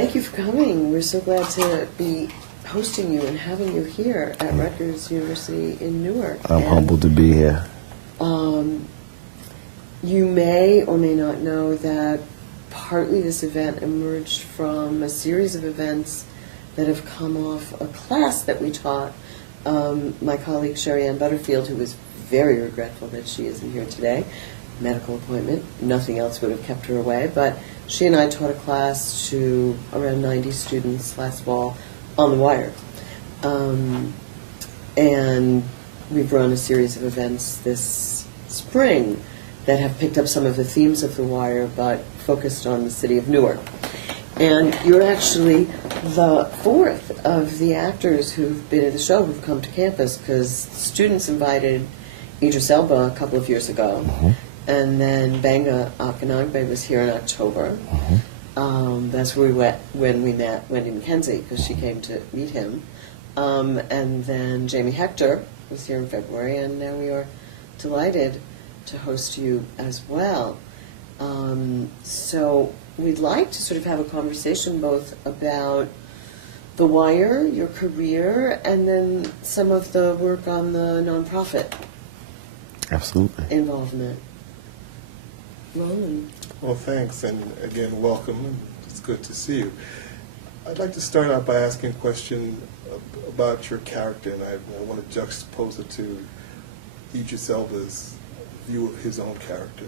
thank you for coming. We're so glad to be hosting you and having you here at Rutgers University in Newark. I'm humbled to be here. You may or may not know that partly this event emerged from a series of events that have come off a class that we taught. My colleague Sherry Ann Butterfield, who is very regretful that she isn't here today, medical appointment, nothing else would have kept her away, but she and I taught a class to around 90 students last fall on The Wire. And we've run a series of events this spring that have picked up some of the themes of The Wire, but focused on the city of Newark. And you're actually the fourth of the actors who've been at the show who've come to campus, because students invited Idris Elba a couple of years ago, and then Benga Akinagbe was here in October. That's where we went when we met Wendy McKenzie, because she came to meet him. And then Jamie Hector was here in February, and now we are delighted to host you as well. So we'd like to sort of have a conversation both about The Wire, your career, and then some of the work on the nonprofit involvement. Roland. Well, thanks, and again, welcome, and it's good to see you. I'd like to start out by asking a question about your character, and I want to juxtapose it to Idris Elba's view of his own character.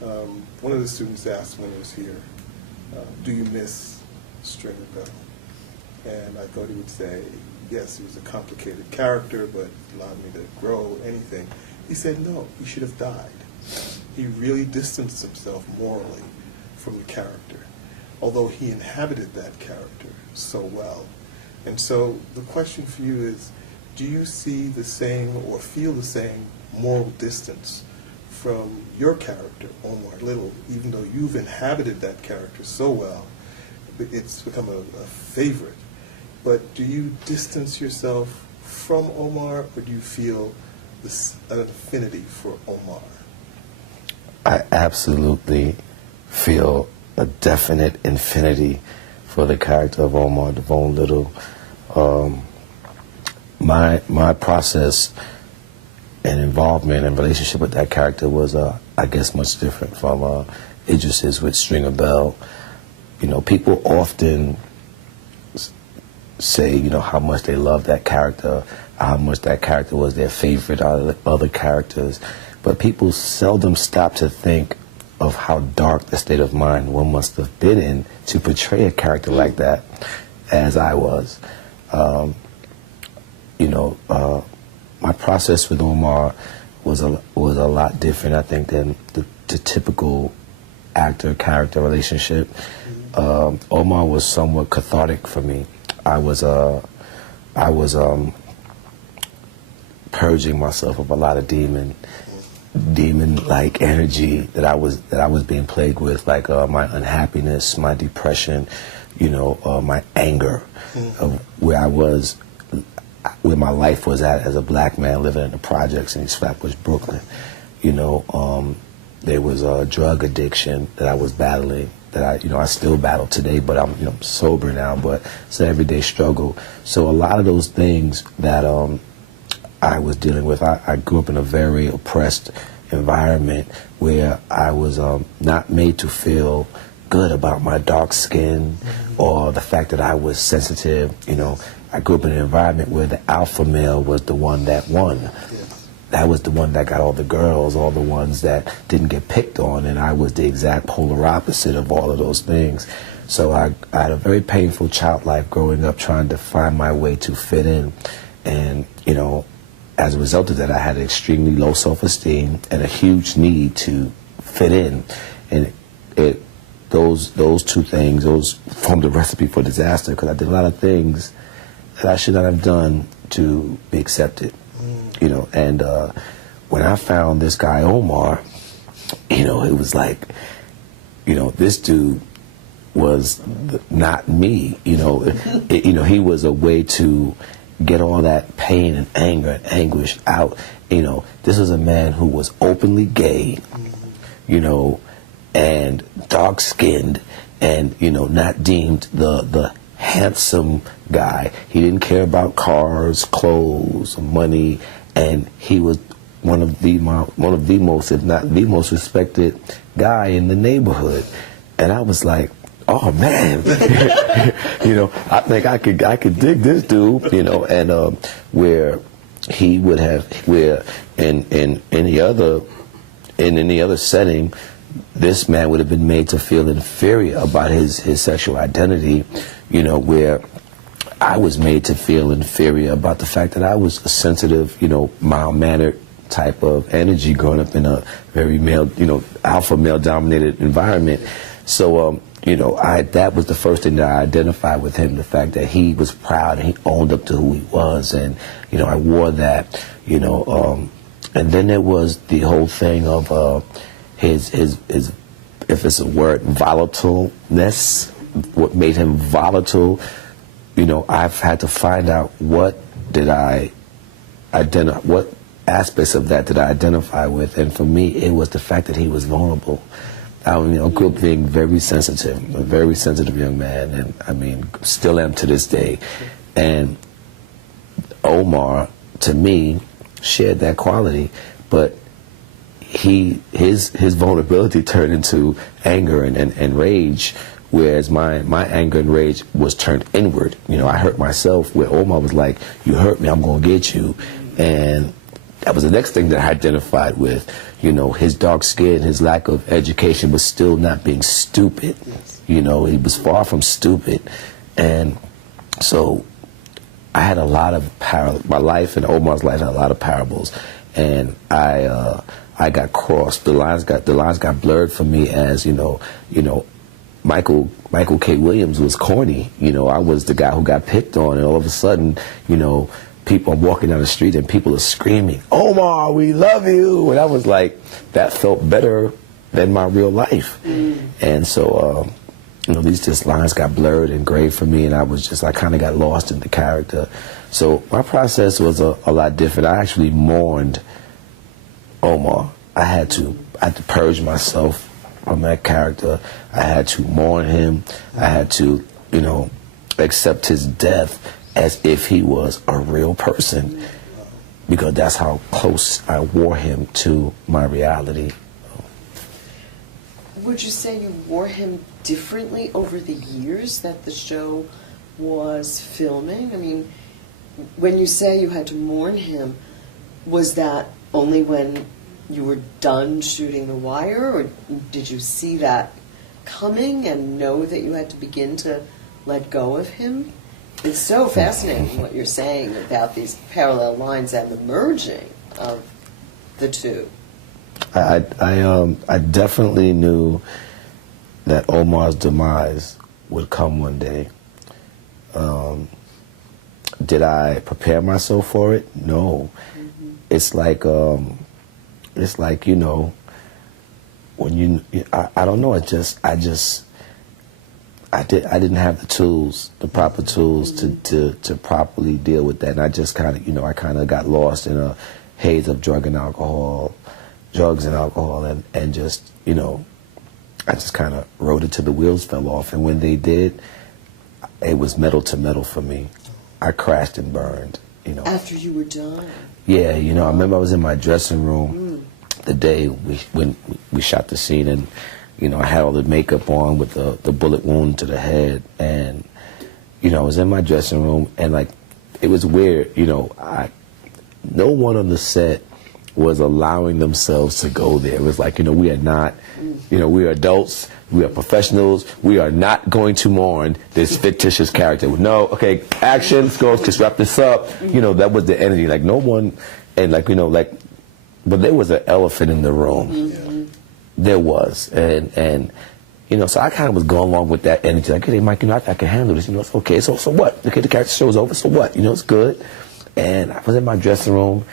One of the students asked when he was here, do you miss Stringer Bell? And I thought he would say, yes, he was a complicated character, but allowed me to grow, anything. He said, no, he should have died. He really distanced himself morally from the character, although he inhabited that character so well. And so the question for you is, do you see the same or feel the same moral distance from your character, Omar Little, even though you've inhabited that character so well, it's become a favorite? But do you distance yourself from Omar, or do you feel an affinity for Omar? I absolutely feel a definite infinity for the character of Omar Devon Little. My process and involvement and relationship with that character was, I guess, much different from Idris's with Stringer Bell. You know, people often say, you know, how much they love that character, how much that character was their favorite out of the other characters, but people seldom stop to think of how dark the state of mind one must have been in to portray a character like that, as I was. My process with Omar was a lot different, I think, than the typical actor-character relationship. Omar was somewhat cathartic for me. I was purging myself of a lot of demon-like energy that I was being plagued with, like my unhappiness, my depression, my anger, of where my life was at as a black man living in the projects in East Flatbush, Brooklyn. There was a drug addiction that I was battling, that I still battle today, but I'm sober now, but it's an everyday struggle. So a lot of those things that I was dealing with, I grew up in a very oppressed environment where I was not made to feel good about my dark skin or the fact that I was sensitive. I grew up in an environment where the alpha male was the one that won. Yes. That was the one that got all the girls, all the ones that didn't get picked on, and I was the exact polar opposite of all of those things. So I had a very painful child life growing up, trying to find my way to fit in. And, as a result of that, I had extremely low self-esteem and a huge need to fit in. And those two things, those formed a recipe for disaster, because I did a lot of things that I should not have done to be accepted. And when I found this guy Omar, it was like, this dude was not me. He was a way to get all that pain and anger and anguish out. This was a man who was openly gay, and dark-skinned, and not deemed the handsome guy. He didn't care about cars, clothes, money, and he was one of the most, if not the most respected guy in the neighborhood. And I was like, oh man, I think I could dig this dude, and where he would have, where in any other setting, this man would have been made to feel inferior about his sexual identity, where I was made to feel inferior about the fact that I was a sensitive, mild-mannered type of energy growing up in a very male, alpha male-dominated environment. So, that was the first thing that I identified with him, the fact that he was proud and he owned up to who he was, and, I wore that, and then there was the whole thing of his if it's a word, volatileness, what made him volatile. I've had to find out what aspects of that did I identify with, and for me it was the fact that he was vulnerable. I grew up being very sensitive, a very sensitive young man, and still am to this day. And Omar, to me, shared that quality, but his vulnerability turned into anger and rage, whereas my anger and rage was turned inward. I hurt myself, where Omar was like, you hurt me, I'm going to get you. And that was the next thing that I identified with. His dark skin, his lack of education, was still not being stupid. Yes. He was far from stupid. And so I had a lot of my life and Omar's life had a lot of parables. And I got crossed. The lines got blurred for me as, Michael K. Williams was corny. I was the guy who got picked on, and all of a sudden, people are walking down the street and people are screaming, Omar, we love you. And I was like, that felt better than my real life. And so, these just lines got blurred and gray for me, and I kind of got lost in the character. So my process was a lot different. I actually mourned Omar. I had to purge myself from that character. I had to mourn him. I had to, accept his death as if he was a real person, because that's how close I wore him to my reality. Would you say you wore him differently over the years that the show was filming? When you say you had to mourn him, was that only when you were done shooting The Wire, or did you see that coming and know that you had to begin to let go of him? It's so fascinating what you're saying about these parallel lines and the merging of the two. I definitely knew that Omar's demise would come one day. Did I prepare myself for it? No. Mm-hmm. It's like when I don't know. I didn't have the tools, the proper tools to properly deal with that, and I just kind of, I kind of got lost in a haze of drugs and alcohol, and just, I just kind of rode it till the wheels fell off, and when they did, it was metal to metal for me. I crashed and burned, After you were done? Yeah, I remember I was in my dressing room the day when we shot the scene, and I had all the makeup on with the bullet wound to the head, and I was in my dressing room, and it was weird. No one on the set was allowing themselves to go there. It was like, we are not, we are adults, we are professionals, we are not going to mourn this fictitious character. No, okay, action, let's go, let's wrap this up. That was the energy. No one, and but there was an elephant in the room. Mm-hmm. There was, and so I kind of was going along with that energy. Hey, Mike, I can handle this. It's okay. So what? Okay, the character show is over. So what? It's good. And I was in my dressing room,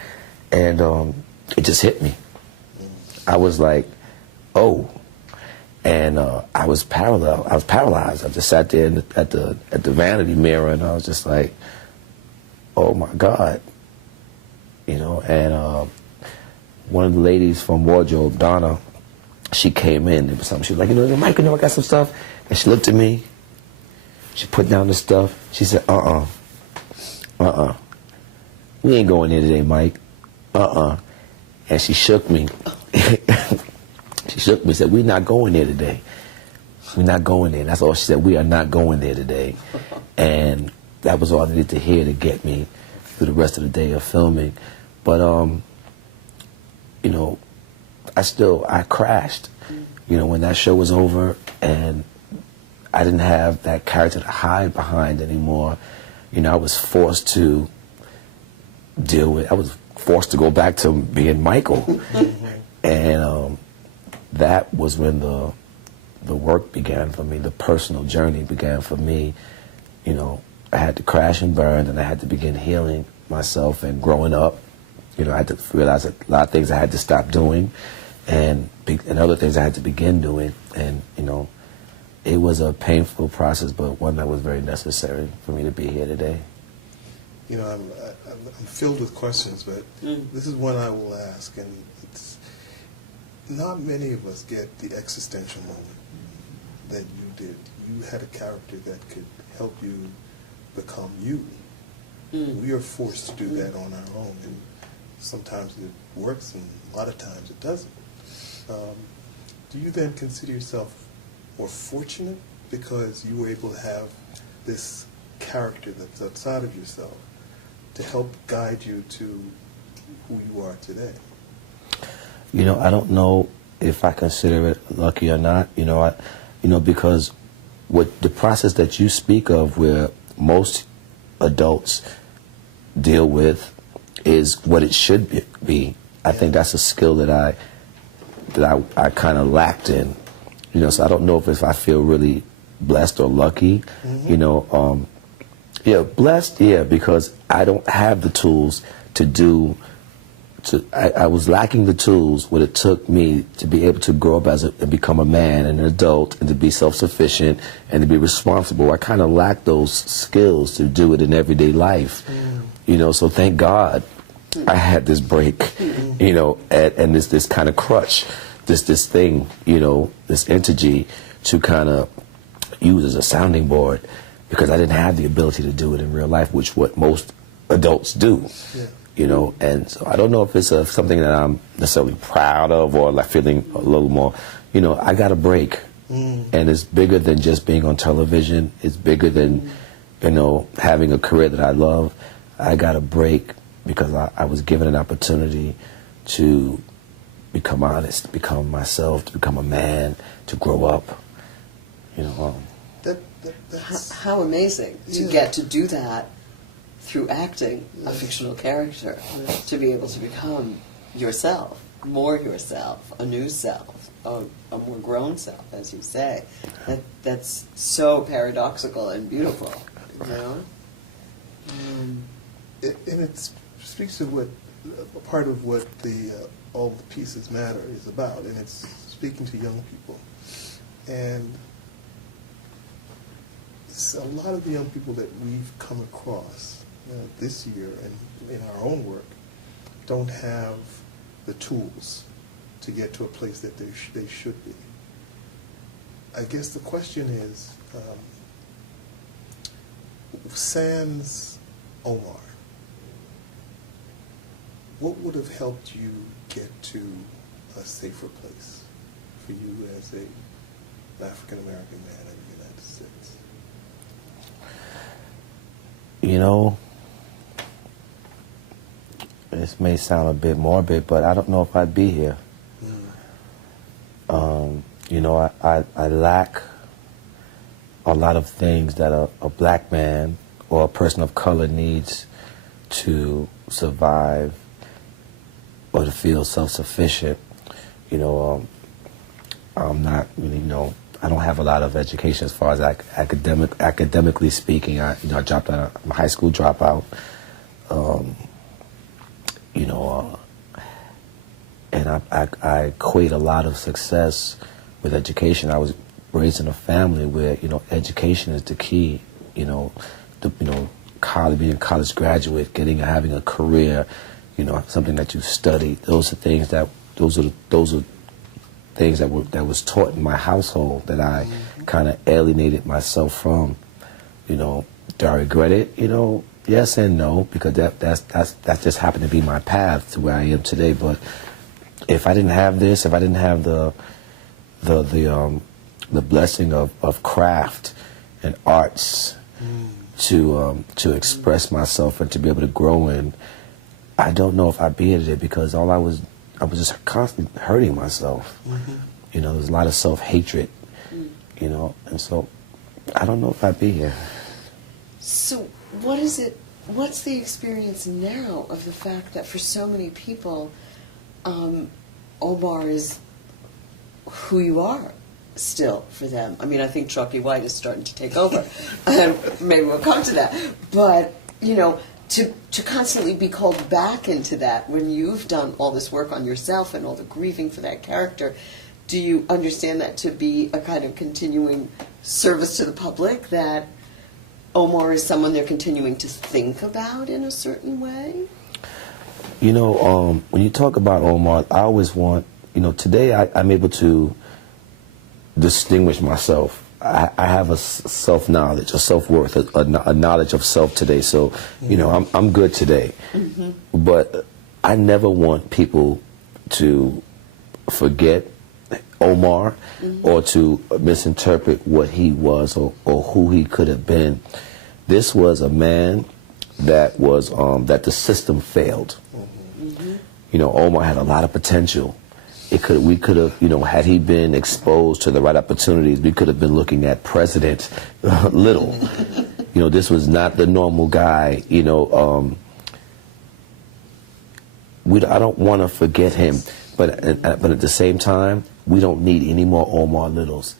and it just hit me. I was like, oh, and I was paralyzed. I just sat there at the vanity mirror, and I was just like, oh my God, And one of the ladies from wardrobe, Donna, she came in. There was something. She was like, Mike, I got some stuff. And she looked at me. She put down the stuff. She said, we ain't going there today, Mike. And she shook me. She shook me and said, we're not going there today. We're not going there. And that's all she said. We are not going there today. And that was all I needed to hear to get me through the rest of the day of filming. But, you know, I crashed, you know, when that show was over, and I didn't have that character to hide behind anymore. You know, I was forced to I was forced to go back to being Michael. And that was when the work began for me, the personal journey began for me. You know, I had to crash and burn, and I had to begin healing myself and growing up. You know, I had to realize that a lot of things I had to stop doing, and other things I had to begin doing. And, you know, it was a painful process, but one that was very necessary for me to be here today. You know, I'm filled with questions, but this is one I will ask, and it's not many of us get the existential moment that you did. You had a character that could help you become you. We are forced to do that on our own, and sometimes it works, and a lot of times it doesn't. Do you then consider yourself more fortunate because you were able to have this character that's outside of yourself to help guide you to who you are today? You know, I don't know if I consider it lucky or not. You know, because what the process that you speak of, where most adults deal with, is what it should be. I think that's a skill that I kind of lacked in. You know, so I don't know if I feel really blessed or lucky. You know, yeah, blessed, yeah, because I don't have the tools to do. I was lacking the tools what it took me to be able to grow up and become a man and an adult, and to be self-sufficient and to be responsible. I kind of lacked those skills to do it in everyday life. You know, so thank God I had this break, you know, and this kind of crutch, this thing, you know, this entity to kind of use as a sounding board, because I didn't have the ability to do it in real life, which what most adults do. Yeah. You know, and so I don't know if it's something that I'm necessarily proud of, or like feeling a little more, you know, I got a break. And it's bigger than just being on television. It's bigger than, you know, having a career that I love. I got a break because I was given an opportunity to become honest, to become myself, to become a man, to grow up. You know. That's How amazing to get to do that through acting a fictional character, to be able to become yourself, more yourself, a new self, a more grown self, as you say. That's so paradoxical and beautiful, you know? and it speaks to what part of what all the pieces matter is about, and it's speaking to young people. And a lot of the young people that we've come across this year and in our own work don't have the tools to get to a place that they should be. I guess the question is, sans Omar, what would have helped you get to a safer place for you as an African-American man in the United States? You know, this may sound a bit morbid, but I don't know if I'd be here. You know, I lack a lot of things that a black man or a person of color needs to survive or to feel self-sufficient. You know, I'm not really, you know, I don't have a lot of education as far as academically speaking. I dropped out. I'm a high school dropout. You know, and I equate a lot of success with education. I was raised in a family where, you know, education is the key. You know, college, being a college graduate, having a career, you know, something that you study. Those are things that those are things that was taught in my household that I kind of alienated myself from. You know, do I regret it? You know, yes and no, because that just happened to be my path to where I am today. But if I didn't have this, if I didn't have the blessing of craft and arts to express myself and to be able to grow in, I don't know if I'd be here today, because I was just constantly hurting myself. You know, there's a lot of self-hatred, you know, and so I don't know if I'd be here. So what's the experience now of the fact that for so many people, Omar is who you are still for them? I mean, I think Chalky White is starting to take over. Maybe we'll come to that. But, you know, to constantly be called back into that when you've done all this work on yourself and all the grieving for that character, do you understand that to be a kind of continuing service to the public, that Omar is someone they're continuing to think about in a certain way? You know, when you talk about Omar, I always want, you know, today I'm able to distinguish myself. I have a self-knowledge, a self-worth, a knowledge of self today. So, you know, I'm good today. But I never want people to forget Omar or to misinterpret what he was or who he could have been. This was a man that was that the system failed. You know, Omar had a lot of potential. We could have, you know, had he been exposed to the right opportunities, we could have been looking at President Little. You know, this was not the normal guy. You know, I don't want to forget him, but at the same time, we don't need any more Omar Littles.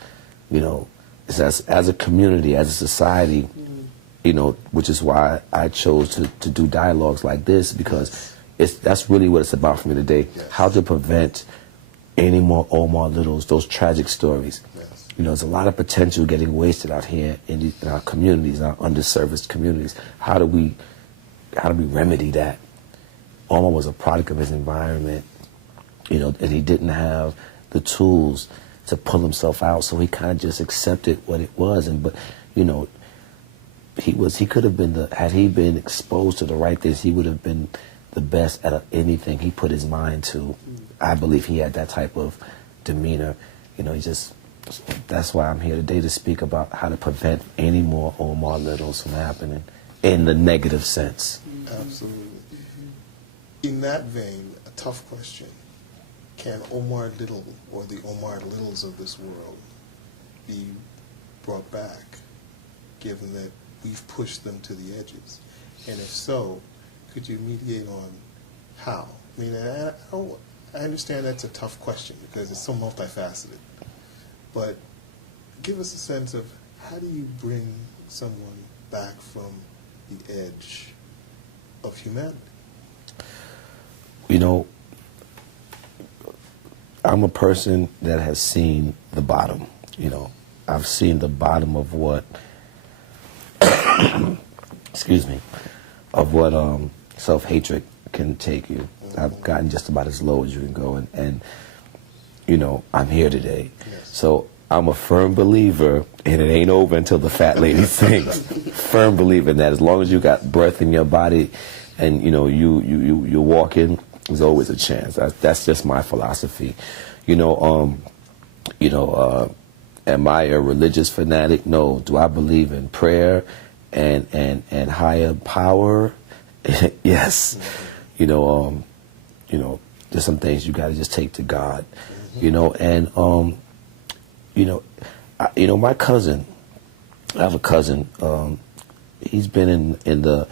You know, as a community, as a society, you know, which is why I chose to do dialogues like this, because that's really what it's about for me today. How to prevent any more Omar Littles, those tragic stories. You know, there's a lot of potential getting wasted out here in our communities, in our underserviced communities. How do we remedy that? Omar was a product of his environment, you know, and he didn't have the tools to pull himself out, so he kind of just accepted what it was. But you know, he could have been had he been exposed to the right things, he would have been the best at anything he put his mind to. I believe he had that type of demeanor. You know, that's why I'm here today, to speak about how to prevent any more Omar Littles from happening in the negative sense. Absolutely. In that vein, a tough question. Can Omar Little, or the Omar Littles of this world, be brought back, given that we've pushed them to the edges? And if so, could you mediate on how? I mean, I understand that's a tough question because it's so multifaceted. But give us a sense of, how do you bring someone back from the edge of humanity? You know, I'm a person that has seen the bottom. You know, I've seen the bottom of what, excuse me, of what self-hatred can take you. I've gotten just about as low as you can go, and you know, I'm here today. So I'm a firm believer, and it ain't over until the fat lady sings. Firm believer in that. As long as you got breath in your body, and you know you're walking, there's always a chance. That's just my philosophy. You know, am I a religious fanatic? No. Do I believe in prayer and higher power? Yes. You know, there's some things you got to just take to God. You know, and my cousin. I have a cousin. He's been in the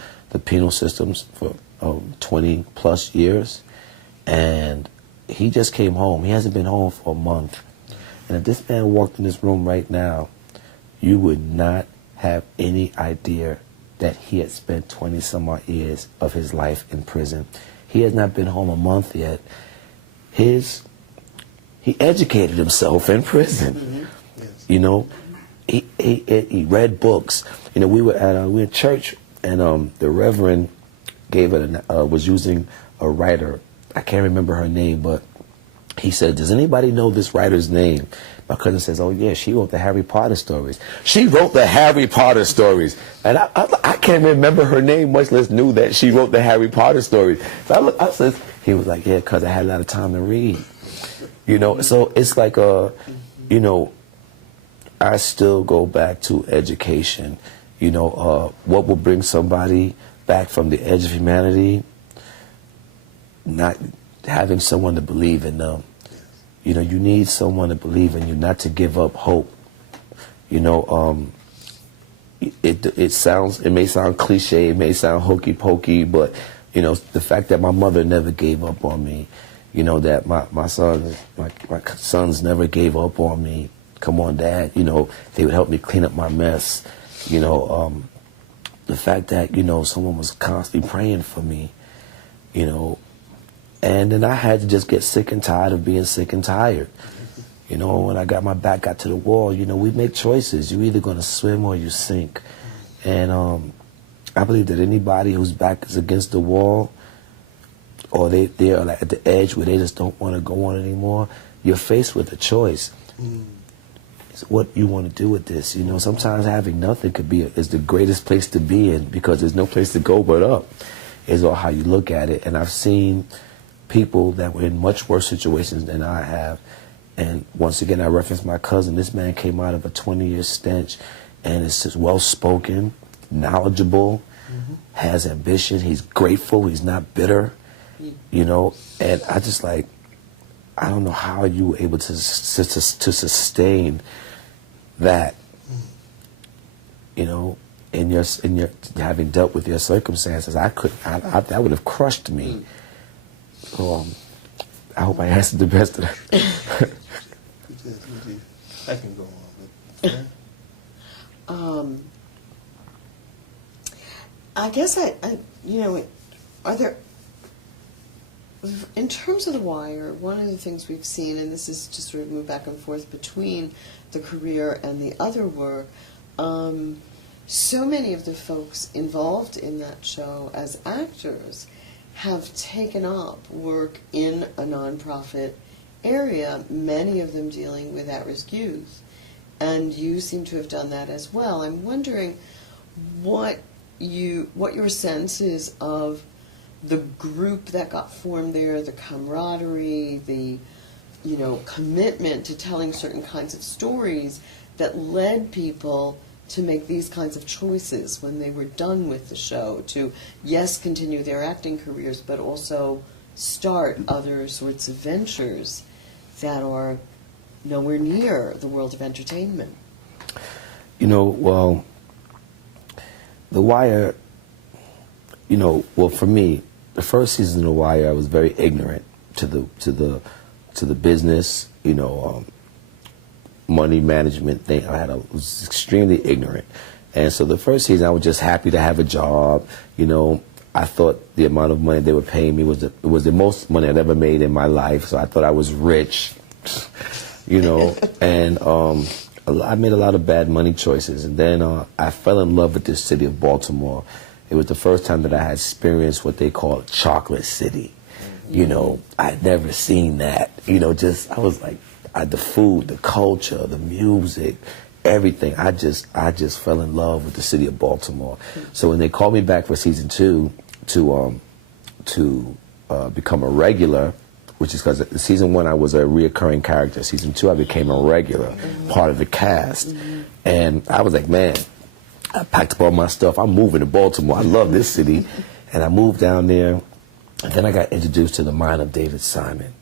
penal systems for 20 plus years, and he just came home. He hasn't been home for a month. And if this man walked in this room right now, you would not have any idea that he had spent 20 some odd years of his life in prison. He has not been home a month yet. He educated himself in prison. Yes. You know, he read books. You know, we were in church, and the Reverend was using a writer. I can't remember her name, but he said, does anybody know this writer's name? My cousin says, oh yeah, she wrote the Harry Potter stories. She wrote the Harry Potter stories. And I can't remember her name, much less knew that she wrote the Harry Potter stories. So I said, he was like, yeah, because I had a lot of time to read. You know, so it's like, you know, I still go back to education. You know, what will bring somebody back from the edge of humanity? Not having someone to believe in them. You know, you need someone to believe in you, not to give up hope. You know, it may sound cliche, it may sound hokey pokey, but you know, the fact that my mother never gave up on me, you know, that my sons never gave up on me. Come on, Dad. You know, they would help me clean up my mess. You know, the fact that, you know, someone was constantly praying for me, you know. And then I had to just get sick and tired of being sick and tired. You know, when I got my back got to the wall, you know, we make choices. You're either going to swim or you sink. And I believe that anybody whose back is against the wall, or they're like at the edge where they just don't want to go on anymore, you're faced with a choice. It's what you want to do with this. You know, sometimes having nothing is the greatest place to be in, because there's no place to go but up. Is all how you look at it. And I've seen people that were in much worse situations than I have. And once again, I reference my cousin. This man came out of a 20-year stench, and is just well-spoken, knowledgeable, has ambition. He's grateful. He's not bitter, you know. And I just like, I don't know how you were able to sustain that, you know, in your having dealt with your circumstances. That would have crushed me. So I hope I answered the best of that. You did. I can go on. But, I guess you know, are there, in terms of The Wire, one of the things we've seen, and this is just sort of move back and forth between the career and the other work, so many of the folks involved in that show as actors have taken up work in a nonprofit area, many of them dealing with at-risk youth. And you seem to have done that as well. I'm wondering what your sense is of the group that got formed there, the camaraderie, the, you know, commitment to telling certain kinds of stories that led people to make these kinds of choices when they were done with the show, to, yes, continue their acting careers, but also start other sorts of ventures that are nowhere near the world of entertainment. You know, well, The Wire, you know, well, for me, the first season of The Wire, I was very ignorant to the business, you know, money management thing. Was extremely ignorant. And so the first season, I was just happy to have a job. You know, I thought the amount of money they were paying me was the most money I'd ever made in my life. So I thought I was rich, you know. And I made a lot of bad money choices. And then I fell in love with this city of Baltimore. It was the first time that I had experienced what they call Chocolate City. You know, I'd never seen that. You know, I was like, the food, the culture, the music, everything. I just fell in love with the city of Baltimore. So when they called me back for season 2 to become a regular, which is because season 1 I was a reoccurring character. Season 2 I became a regular part of the cast, and I was like, man, I packed up all my stuff. I'm moving to Baltimore. I love this city, and I moved down there. And then I got introduced to the mind of David Simon,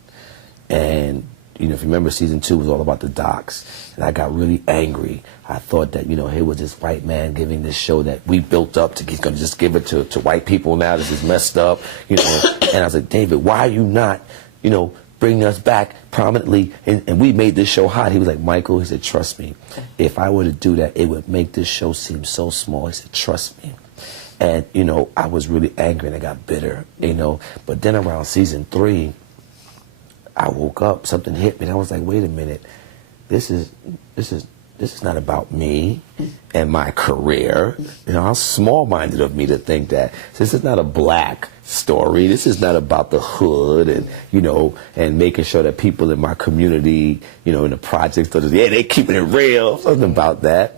and you know, if you remember, season 2 was all about the docks, and I got really angry. I thought that, you know, here was this white man giving this show that we built up to, he's going to just give it to white people now. This is messed up, you know. And I was like, David, why are you not, you know, bringing us back prominently? And we made this show hot. He was like, Michael, he said, trust me, if I were to do that, it would make this show seem so small. He said, trust me. And, you know, I was really angry and I got bitter, you know. But then around season 3, I woke up, something hit me, and I was like, wait a minute, this is this is not about me and my career. You know, how small-minded of me to think that this is not a black story. This is not about the hood and, you know, and making sure that people in my community, you know, in the projects, they keeping it real. It wasn't about that.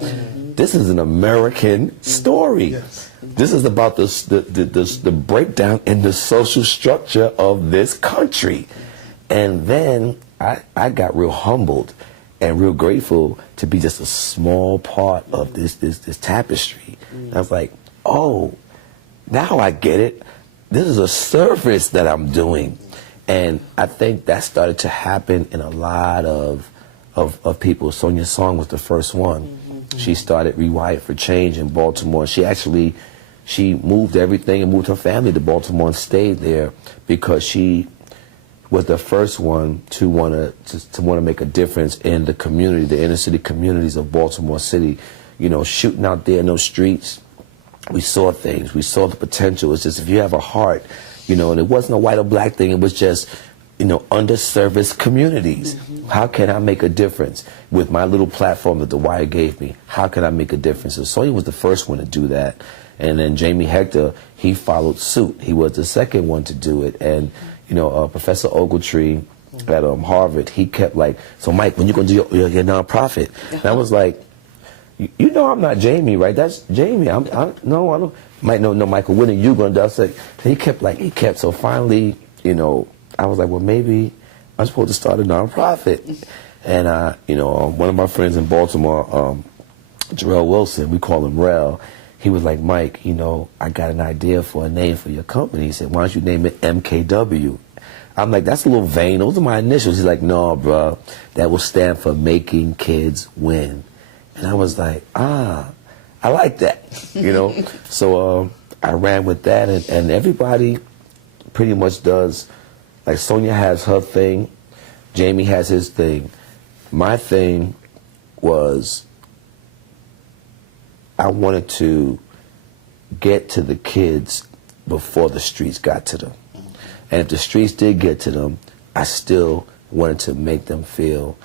This is an American story. Yes. This is about the breakdown in the social structure of this country. And then I got real humbled and real grateful to be just a small part of this tapestry. I was like, oh, now I get it. This is a service that I'm doing. And I think that started to happen in a lot of people. Sonia's song was the first one. She started Rewired for Change in Baltimore. She moved everything and moved her family to Baltimore and stayed there because she was the first one to want to make a difference in the community, the inner city communities of Baltimore City. You know, shooting out there in those streets, we saw things. We saw the potential. It's just if you have a heart, you know, and it wasn't a white or black thing. It was just, you know, underserviced communities. How can I make a difference with my little platform that The Wire gave me? How can I make a difference? So Sonia was the first one to do that. And then Jamie Hector, he followed suit. He was the second one to do it. And, you know, Professor Ogletree at Harvard, he kept like, so Mike, when you going to do your nonprofit? And I was like, you know I'm not Jamie, right? That's Jamie. No, I don't. Mike, no, Michael, when are you going to do? I said, he kept. So finally, you know, I was like, well, maybe I'm supposed to start a nonprofit. And, you know, one of my friends in Baltimore, Jarrell Wilson, we call him Rel, he was like, Mike, you know, I got an idea for a name for your company. He said, why don't you name it MKW? I'm like, that's a little vain. Those are my initials. He's like, no, bro, that will stand for Making Kids Win. And I was like, I like that, you know. So I ran with that, and everybody pretty much does. Like Sonia has her thing, Jamie has his thing. My thing was I wanted to get to the kids before the streets got to them. And if the streets did get to them, I still wanted to make them feel,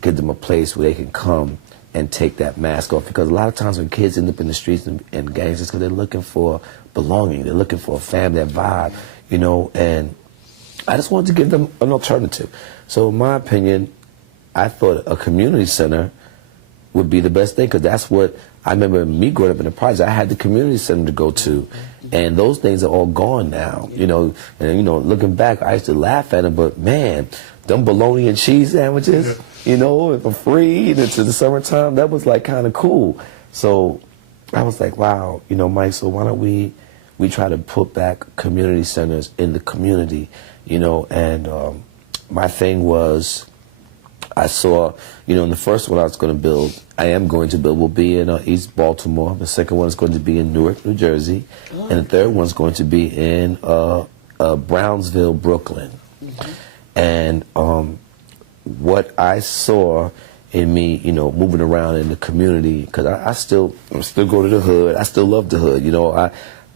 give them a place where they can come and take that mask off. Because a lot of times when kids end up in the streets and gangs, it's because they're looking for belonging. They're looking for a family, that vibe, you know. And I just wanted to give them an alternative. So in my opinion, I thought a community center would be the best thing, because that's what I remember me growing up in the project. I had the community center to go to, and those things are all gone now. You know, and you know, looking back, I used to laugh at them, but man, them bologna and cheese sandwiches, you know, for free into the summertime, that was like kind of cool. So I was like, wow, you know, Mike, so why don't we try to put back community centers in the community, you know? And my thing was, I saw, you know, in the first one I am going to build will be in East Baltimore. The second one is going to be in Newark, New Jersey. And the third one's going to be in Brownsville, Brooklyn. And what I saw in me, you know, moving around in the community, because I still go to the hood. I still love the hood. You know,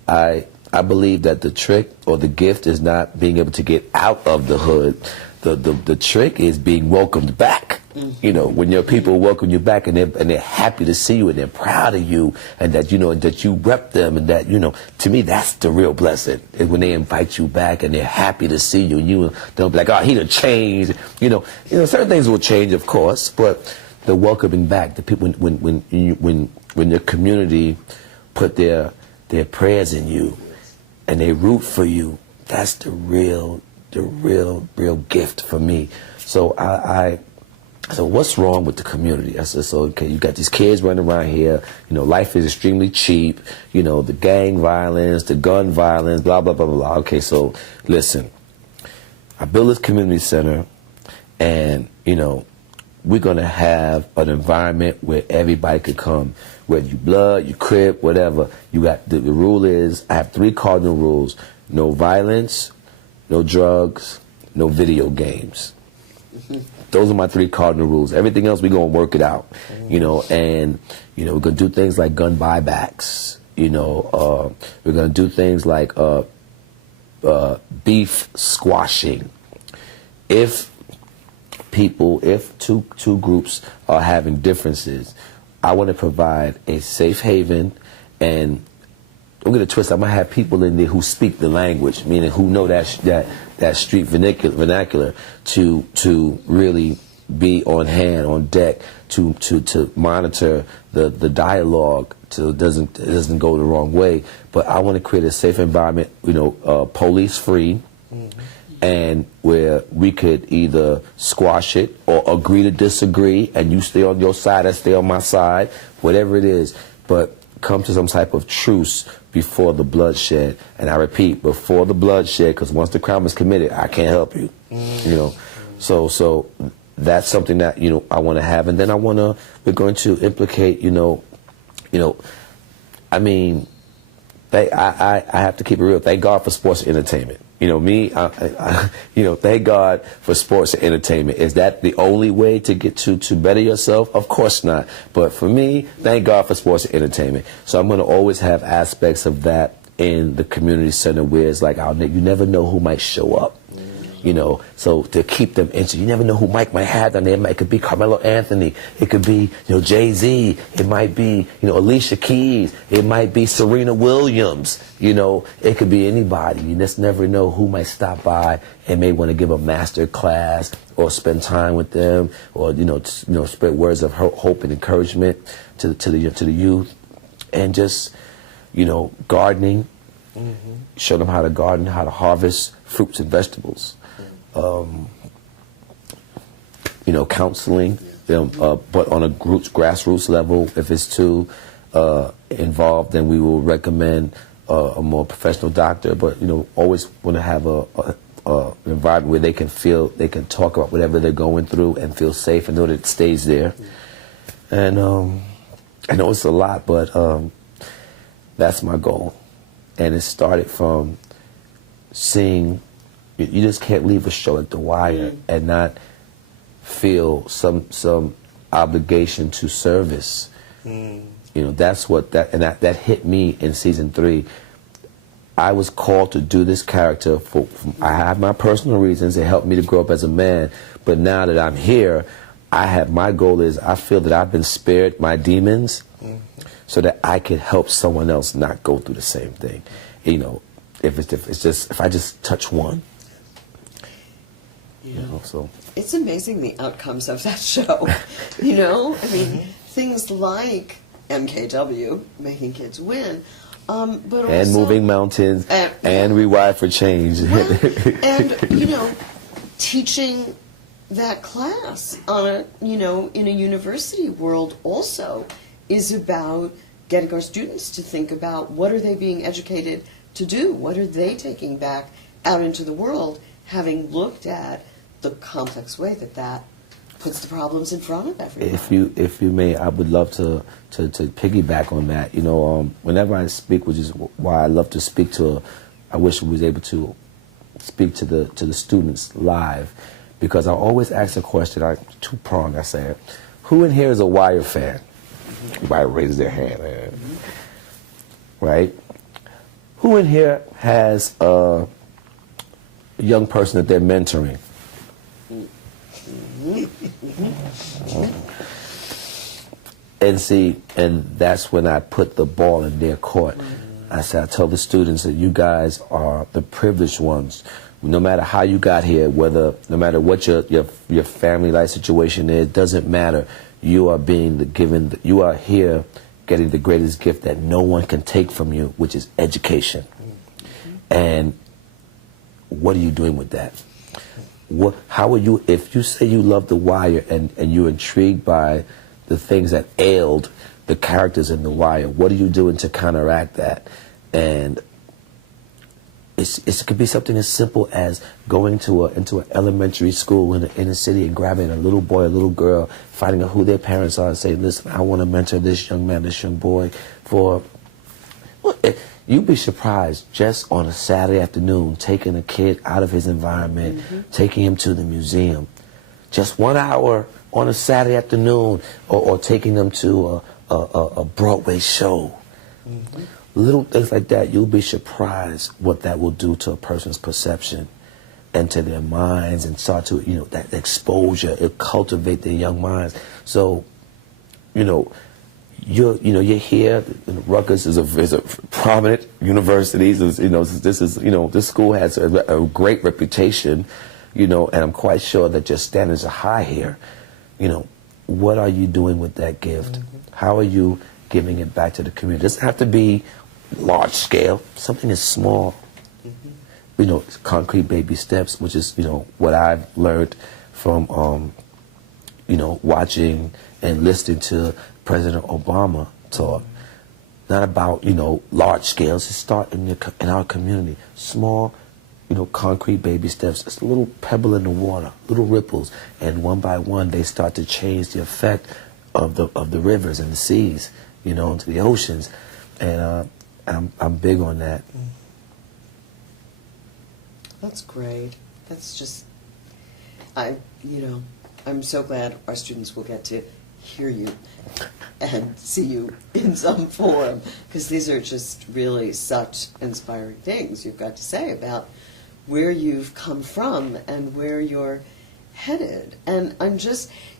I believe that the trick or the gift is not being able to get out of the hood. The trick is being welcomed back. You know, when your people welcome you back and they're happy to see you and they're proud of you, and that, you know, that you rep them, and that, you know, to me that's the real blessing, is when they invite you back and they're happy to see you, and you don't be like, oh, he done changed. You know, certain things will change, of course, but the welcoming back, the people, when your community put their prayers in you and they root for you, that's the real gift for me. So so what's wrong with the community? I said, so okay, you got these kids running around here, you know, life is extremely cheap, you know, the gang violence, the gun violence, blah, blah, blah, blah, blah. Okay, so listen, I built this community center, and, you know, we're going to have an environment where everybody could come, whether you blood, you crip, whatever. You got, the rule is, I have 3 cardinal rules: no violence, no drugs, no video games. Those are my 3 cardinal rules. Everything else, we're going to work it out, you know. And, you know, we're going to do things like gun buybacks, you know. We're going to do things like beef squashing. If people, if two groups are having differences, I want to provide a safe haven, and don't get a twist. I'm gonna have people in there who speak the language, meaning who know that street vernacular, to really be on hand, on deck, to monitor the dialogue, so it doesn't go the wrong way. But I want to create a safe environment, police free, and where we could either squash it or agree to disagree, and you stay on your side, I stay on my side, whatever it is, but come to some type of truce before the bloodshed. And I repeat, before the bloodshed, because once the crime is committed, I can't help you. So that's something that I want to have, and then we're going to implicate, I mean, I have to keep it real. Thank God for sports and entertainment. Thank God for sports and entertainment. Is that the only way to get to better yourself? Of course not. But for me, thank God for sports and entertainment. So I'm going to always have aspects of that in the community center where it's like, you never know who might show up. So to keep them interested. You never know who Mike might have down there. It could be Carmelo Anthony. It could be, Jay-Z. It might be, Alicia Keys. It might be Serena Williams. It could be anybody. You just never know who might stop by and may want to give a master class or spend time with them, or, spread words of hope and encouragement to the youth. And just, gardening, show them how to garden, how to harvest fruits and vegetables. Counseling, but on a grassroots level. If it's too involved, then we will recommend a more professional doctor. But always want to have an environment where they can talk about whatever they're going through and feel safe and know that it stays there. And I know it's a lot, but that's my goal. And it started from seeing. You just can't leave a show like The Wire and not feel some obligation to service. That's what that hit me in season 3. I was called to do this character I have my personal reasons. It helped me to grow up as a man. But now that I'm here, my goal is I feel that I've been spared my demons, so that I could help someone else not go through the same thing. If I just touch one. So it's amazing the outcomes of that show. I mean, things like MKW, making kids win, but and also moving mountains and Rewire for Change. And teaching that class on in a university world also is about getting our students to think about what are they being educated to do, what are they taking back out into the world, having looked at the complex way that puts the problems in front of everyone. If you may, I would love to piggyback on that. Whenever I speak, which is why I love to speak I wish we was able to speak to the students live, because I always ask a question. Two-pronged. I say, who in here is a Wire fan? Everybody raises their hand. Right? Who in here has a young person that they're mentoring? And that's when I put the ball in their court. I tell the students that you guys are the privileged ones. No matter how you got here, no matter what your family life situation is, doesn't matter. You are you are here getting the greatest gift that no one can take from you, which is education. And what are you doing with that? How are you, if you say you love The Wire and you're intrigued by the things that ailed the characters in The Wire, what are you doing to counteract that? And it could be something as simple as going into an elementary school in the inner city and grabbing a little boy, a little girl, finding out who their parents are and saying, listen, I want to mentor this young man, this young boy you'd be surprised, just on a Saturday afternoon, taking a kid out of his environment, taking him to the museum. Just 1 hour on a Saturday afternoon, or taking them to a Broadway show. Little things like that, you'll be surprised what that will do to a person's perception enter their minds and start to, that exposure, it cultivate their young minds. So, you're here. Rutgers is a prominent university. This school has a great reputation, and I'm quite sure that your standards are high here. What are you doing with that gift? How are you giving it back to the community? It doesn't have to be large scale. Something is small. Concrete baby steps, which is, what I've learned from, watching and listening to President Obama talk. Not about, large scales. Just start in our community. Small, concrete baby steps. It's a little pebble in the water, little ripples. And one by one, they start to change the effect of the rivers and the seas, into the oceans. And I'm big on that. That's great. That's just, I'm so glad our students will get to hear you and see you in some form, because these are just really such inspiring things you've got to say about where you've come from and where you're headed. And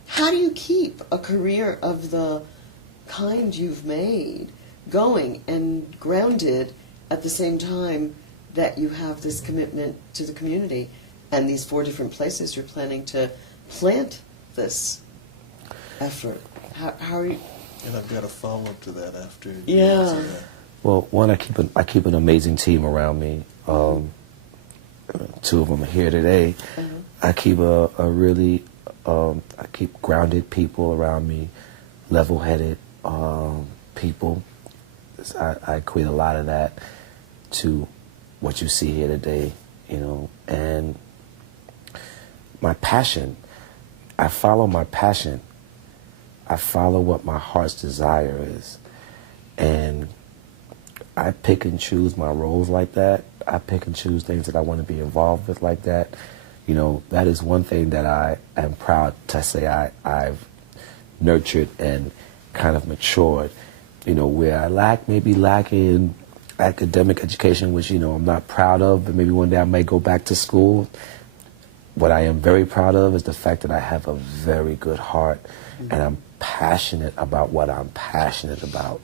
how do you keep a career of the kind you've made going and grounded at the same time that you have this commitment to the community and these 4 different places you're planning to plant this effort? How are you? And I've got a follow-up to that after. Yeah. Well, one, I keep an amazing team around me. 2 of them are here today. I keep I keep grounded people around me, level-headed people. I equate a lot of that to what you see here today, and my passion. I follow my passion. I follow what my heart's desire is. And I pick and choose my roles like that. I pick and choose things that I want to be involved with like that. That is one thing that I am proud to say I've nurtured and kind of matured. Where I maybe lack in academic education, which, I'm not proud of, but maybe one day I may go back to school. What I am very proud of is the fact that I have a very good heart, and I'm passionate about what I'm passionate about.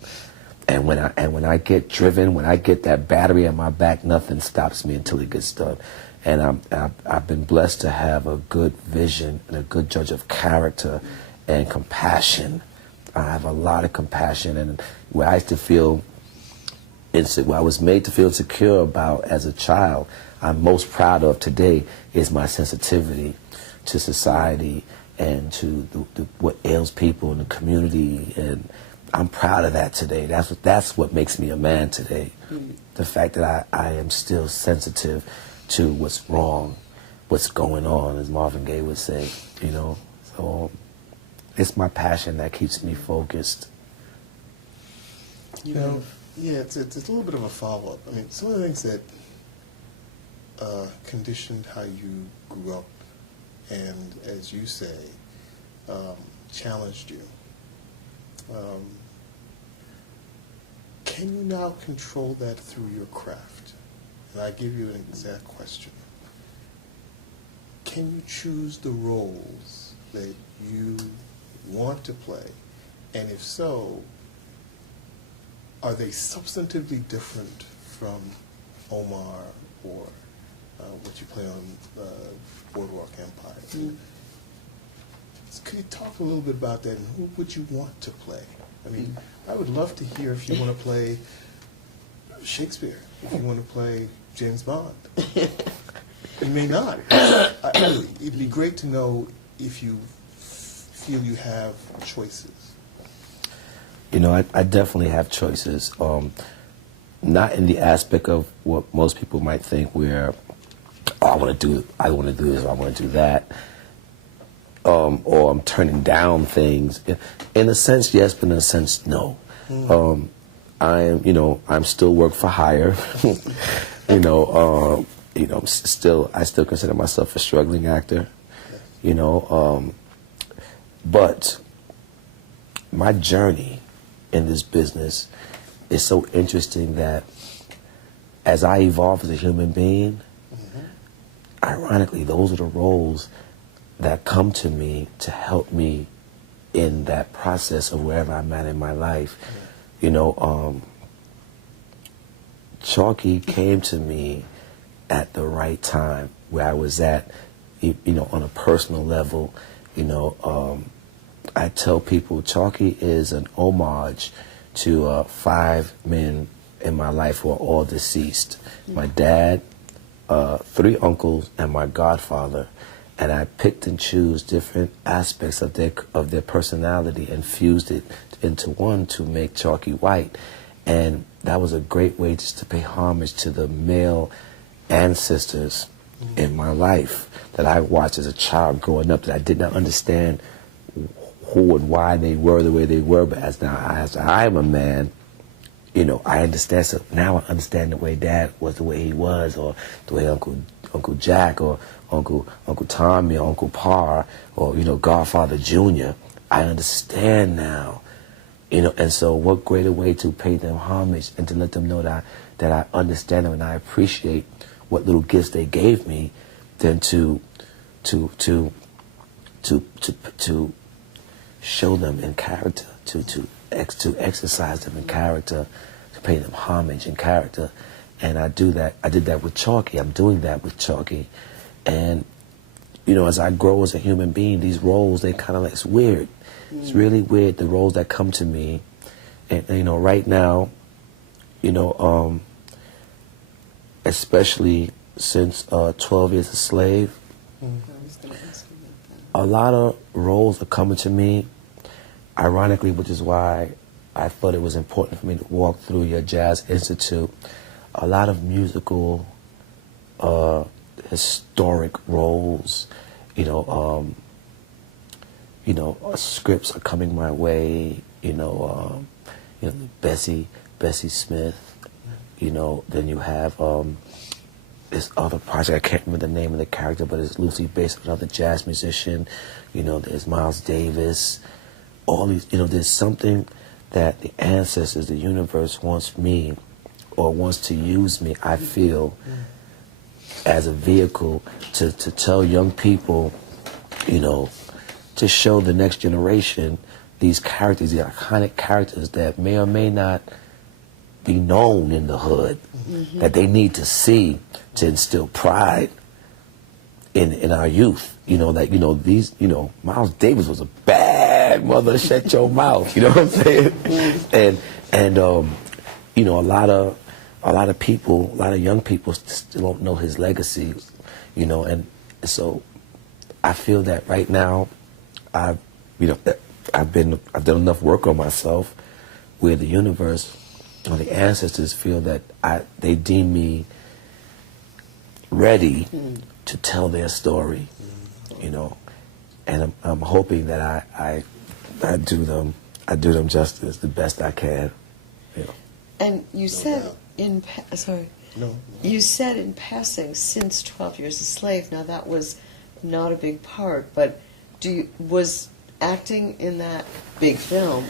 And when I get driven, when I get that battery in my back, nothing stops me until it gets done. And I've been blessed to have a good vision and a good judge of character and compassion. I have a lot of compassion, and where I used to feel where I was made to feel secure about as a child, I'm most proud of today is my sensitivity to society and to what ails people in the community, and I'm proud of that today. That's what makes me a man today. The fact that I am still sensitive to what's wrong, what's going on, as Marvin Gaye would say, So it's my passion that keeps me focused. Yeah, it's a little bit of a follow-up. I mean, some of the things that conditioned how you grew up and, as you say, challenged you. Can you now control that through your craft? And I give you an exact question. Can you choose the roles that you want to play? And if so, are they substantively different from Omar or what you play on Boardwalk Empire? So could you talk a little bit about that, and who would you want to play? I mean, I would love to hear if you want to play Shakespeare, if you want to play James Bond. You may not. It'd be great to know if you feel you have choices. I definitely have choices. Not in the aspect of what most people might think, where I want to do this, or I want to do that, or I'm turning down things. In a sense, yes, but in a sense, no. I'm still work for hire. I still consider myself a struggling actor. But my journey in this business is so interesting that as I evolve as a human being, ironically, those are the roles that come to me to help me in that process of wherever I'm at in my life. You know, Chalky came to me at the right time, where I was at, you know, on a personal level. You know, I tell people Chalky is an homage to 5 men in my life who are all deceased. My dad, 3 uncles, and my godfather. And I picked and chose different aspects of their personality and fused it into one to make Chalky White. And that was a great way just to pay homage to the male ancestors in my life that I watched as a child growing up, that I did not understand who and why they were the way they were. But as I'm a man, you know, I understand. So now I understand the way Dad was the way he was, or the way Uncle Jack, or Uncle Tommy, or Uncle Parr, or, you know, Godfather Jr. I understand now, you know. And so, what greater way to pay them homage and to let them know that I understand them and I appreciate what little gifts they gave me, than to show them in character, to exercise them in character, to pay them homage in character. And I do that. I did that with Chalky. I'm doing that with Chalky. And, you know, as I grow as a human being, these roles, they kind of like, it's weird. It's really weird, the roles that come to me. And you know, right now, you know, especially since 12 Years a Slave, a lot of roles are coming to me, ironically, which is why I thought it was important for me to walk through your Jazz Institute. A lot of musical, historic roles, you know, scripts are coming my way, you know, Bessie Smith, you know. Then you have this other project, I can't remember the name of the character, but it's loosely based on another jazz musician. You know, there's Miles Davis. All these, you know, there's something that the ancestors, the universe wants me, or wants to use me, I feel, as a vehicle to tell young people, you know, to show the next generation these characters, these iconic characters that may or may not be known in the hood, that they need to see to instill pride in our youth. You know, that, you know, these, you know, Miles Davis was a bad mother, shut your mouth, you know what I'm saying? And you know, a lot of people, a lot of young people still don't know his legacy, you know. And so I feel that right now I've done enough work on myself where the universe or the ancestors feel that they deem me ready to tell their story, you know. And I'm hoping that I do them justice the best I can, you know. And you said doubt. You said in passing, since 12 Years a Slave. Now that was not a big part, but was acting in that big film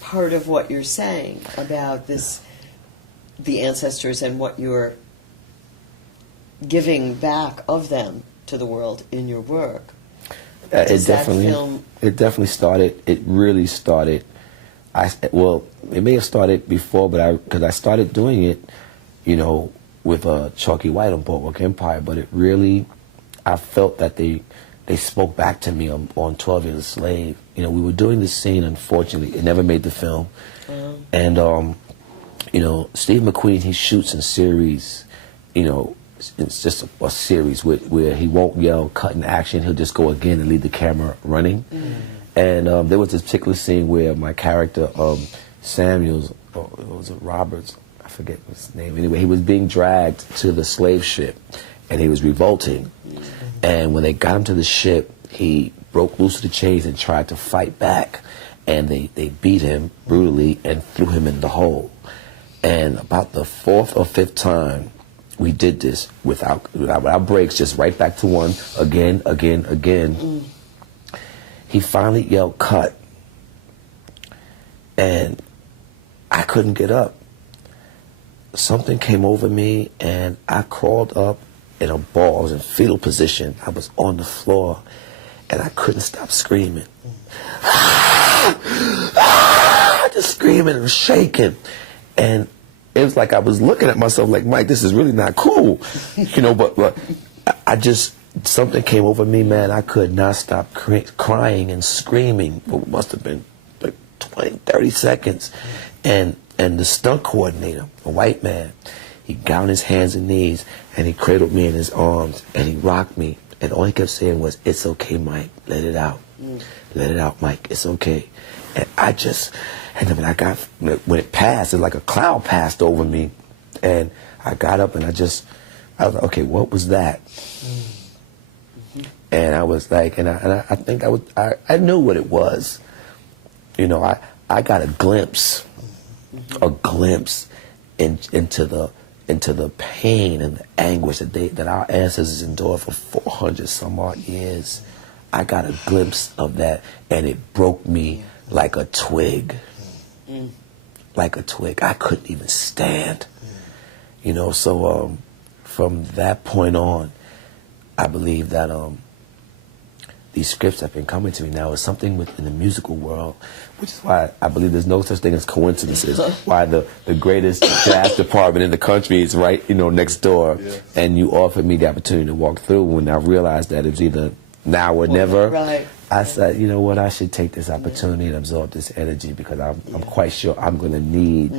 part of what you're saying about the ancestors and what you're giving back of them to the world in your work? It definitely started. It really started. It may have started before, but because I started doing it, you know, with Chalky White on Boardwalk Empire. But it really, I felt that they spoke back to me on 12 Years a Slave. You know, we were doing this scene. Unfortunately, it never made the film. And you know, Steve McQueen, he shoots in series. You know, it's just a series where he won't yell cut in action. He'll just go again and leave the camera running. And there was this particular scene where my character, Samuels, or was it Roberts? I forget his name. Anyway, he was being dragged to the slave ship, and he was revolting. And when they got him to the ship, he broke loose of the chains and tried to fight back. And they beat him brutally and threw him in the hole. And about the 4th or 5th time we did this without breaks, just right back to one, again. He finally yelled, "Cut." And I couldn't get up. Something came over me, and I crawled up in a ball. I was in fetal position. I was on the floor, and I couldn't stop screaming. Just screaming and shaking. And it was like I was looking at myself like, Mike, this is really not cool. But I just, something came over me, man. I could not stop crying and screaming for what must have been like 20, 30 seconds. And the stunt coordinator, a white man, he got on his hands and knees and he cradled me in his arms and he rocked me. And all he kept saying was, "It's okay, Mike. Let it out. Let it out, Mike. It's okay." And and then when it passed, it's like a cloud passed over me. And I got up and I was like, okay, what was that? And I was like, and I think I knew what it was. I got a glimpse into the pain and the anguish that our ancestors endured for 400 some odd years. I got a glimpse of that, and it broke me like a twig. Like a twig. I couldn't even stand. So from that point on, I believe that these scripts have been coming to me now. It's something within the musical world, which is why I believe there's no such thing as coincidences. Why the greatest jazz department in the country is right, next door. Yes. And you offered me the opportunity to walk through. When I realized that it was either now or never, right. I said, you know what, I should take this opportunity and absorb this energy, because I'm quite sure I'm going to need,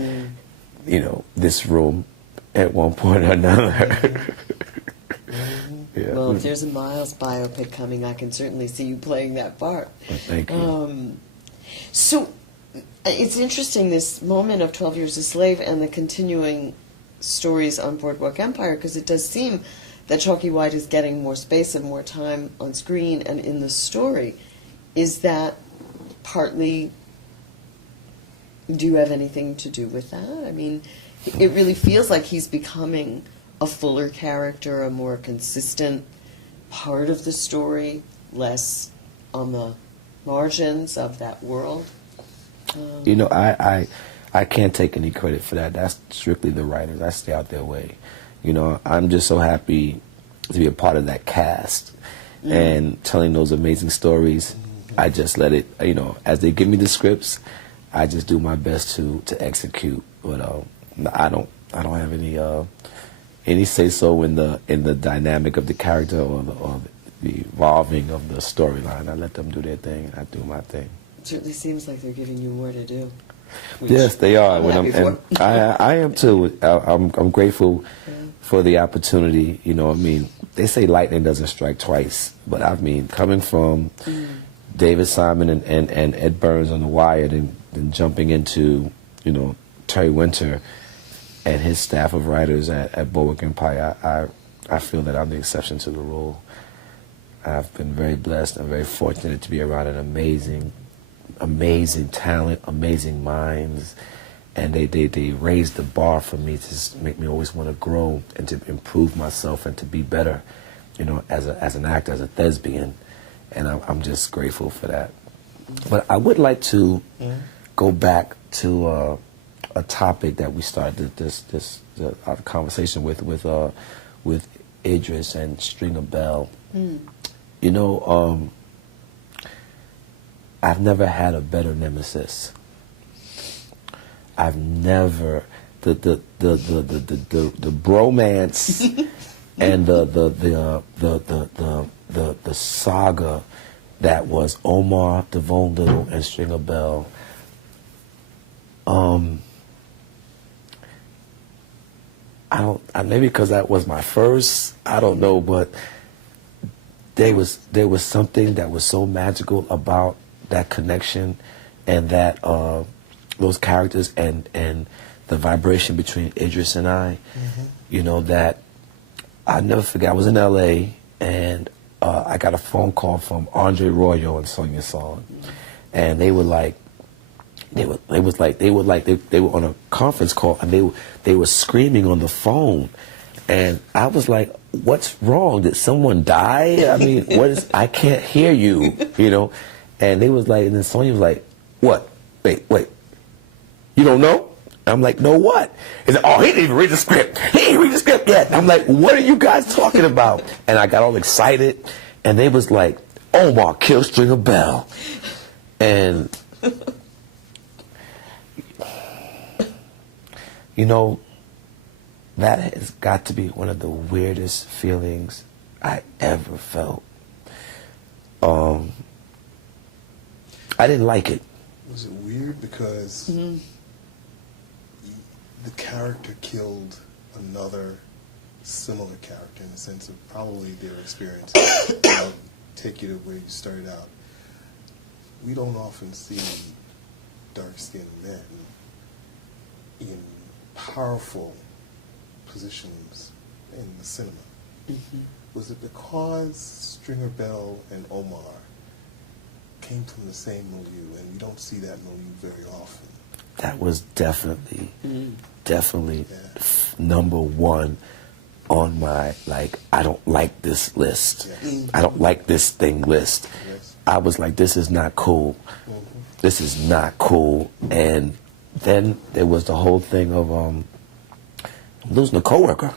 this room at one point or another. Yeah. Well, if there's a Miles biopic coming, I can certainly see you playing that part. Well, thank you. So it's interesting, this moment of 12 Years a Slave and the continuing stories on Boardwalk Empire, because it does seem that Chalky White is getting more space and more time on screen and in the story. Is that partly, do you have anything to do with that? I mean, it really feels like he's becoming a fuller character, a more consistent part of the story, less on the margins of that world. I can't take any credit for that. That's strictly the writers. I stay out their way. I'm just so happy to be a part of that cast and telling those amazing stories. I just let it, as they give me the scripts, I just do my best to execute. But I don't have any say so in the dynamic of the character or the evolving of the storyline. I let them do their thing and I do my thing. It certainly seems like they're giving you more to do. Yes, they are. And I am too. I'm grateful for the opportunity. They say lightning doesn't strike twice, but coming from David Simon and Ed Burns on The Wire, and jumping into Terry Winter and his staff of writers at Boardwalk Empire, I feel that I'm the exception to the rule. I've been very blessed and very fortunate to be around an amazing talent, amazing minds, and they raised the bar for me to make me always want to grow and to improve myself and to be better, as an actor, as a thespian, and I'm just grateful for that. But I would like to go back to a topic that we started this conversation with Idris and Stringer Bell. I've never had a better nemesis. I've never the bromance and the saga that was Omar, Devon Little, and Stringer Bell. Maybe because that was my first, I don't know, but there was something that was so magical about that connection and that those characters and the vibration between Idris and I, that I never forget. I was in L.A. and I got a phone call from Andre Royo and Sonia Song, and they were on a conference call and they were screaming on the phone, and I was like, "What's wrong? Did someone die? I can't hear you, And they was like, and then Sonia was like, "What? Wait, you don't know?" I'm like, no what? He's like, oh, he didn't even read the script. He didn't read the script yet. I'm like, what are you guys talking about? And I got all excited, and they was like, Omar killed Stringer Bell. And, you know, that has got to be one of the weirdest feelings I ever felt. I didn't like it. Was it weird because the character killed another similar character in the sense of probably their experience? I'll take you to where you started out. We don't often see dark-skinned men in powerful positions in the cinema. Was it because Stringer Bell and Omar came from the same milieu, and you don't see that milieu very often? That was definitely number one on my, like, I don't like this list. Yes. I don't like this thing list. Yes. I was like, this is not cool. This is not cool. And then there was the whole thing of losing a coworker.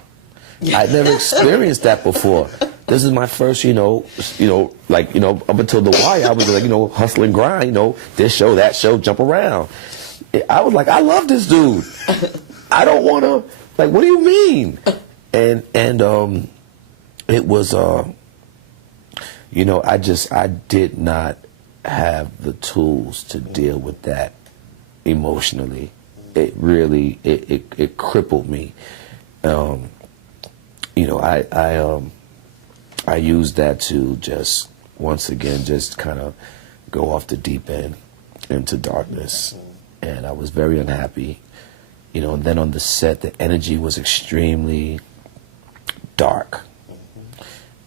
I'd never experienced that before. This is my first, up until The Wire, I was like, hustle and grind, this show, that show, jump around. I was like, I love this dude. I don't want to, like, what do you mean? And it was, I did not have the tools to deal with that emotionally. It really, it crippled me. I used that to just, once again, just kind of go off the deep end into darkness. And I was very unhappy. And then on the set, the energy was extremely dark.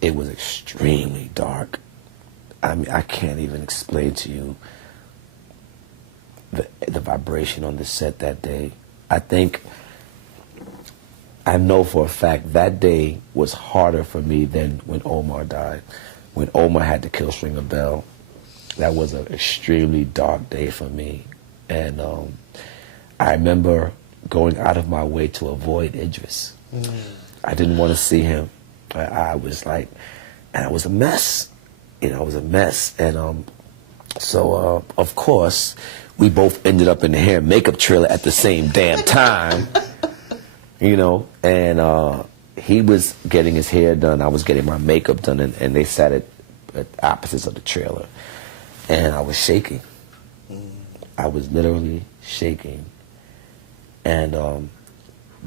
It was extremely dark. I mean, I can't even explain to you the vibration on the set that day. I know for a fact that day was harder for me than when Omar died. When Omar had to kill Stringer Bell, that was an extremely dark day for me. And I remember going out of my way to avoid Idris. I didn't want to see him. I was like, and I was a mess. I was a mess. And so, of course, we both ended up in the hair and makeup trailer at the same damn time. And he was getting his hair done, I was getting my makeup done, and they sat at opposites of the trailer. And I was shaking. I was literally shaking. And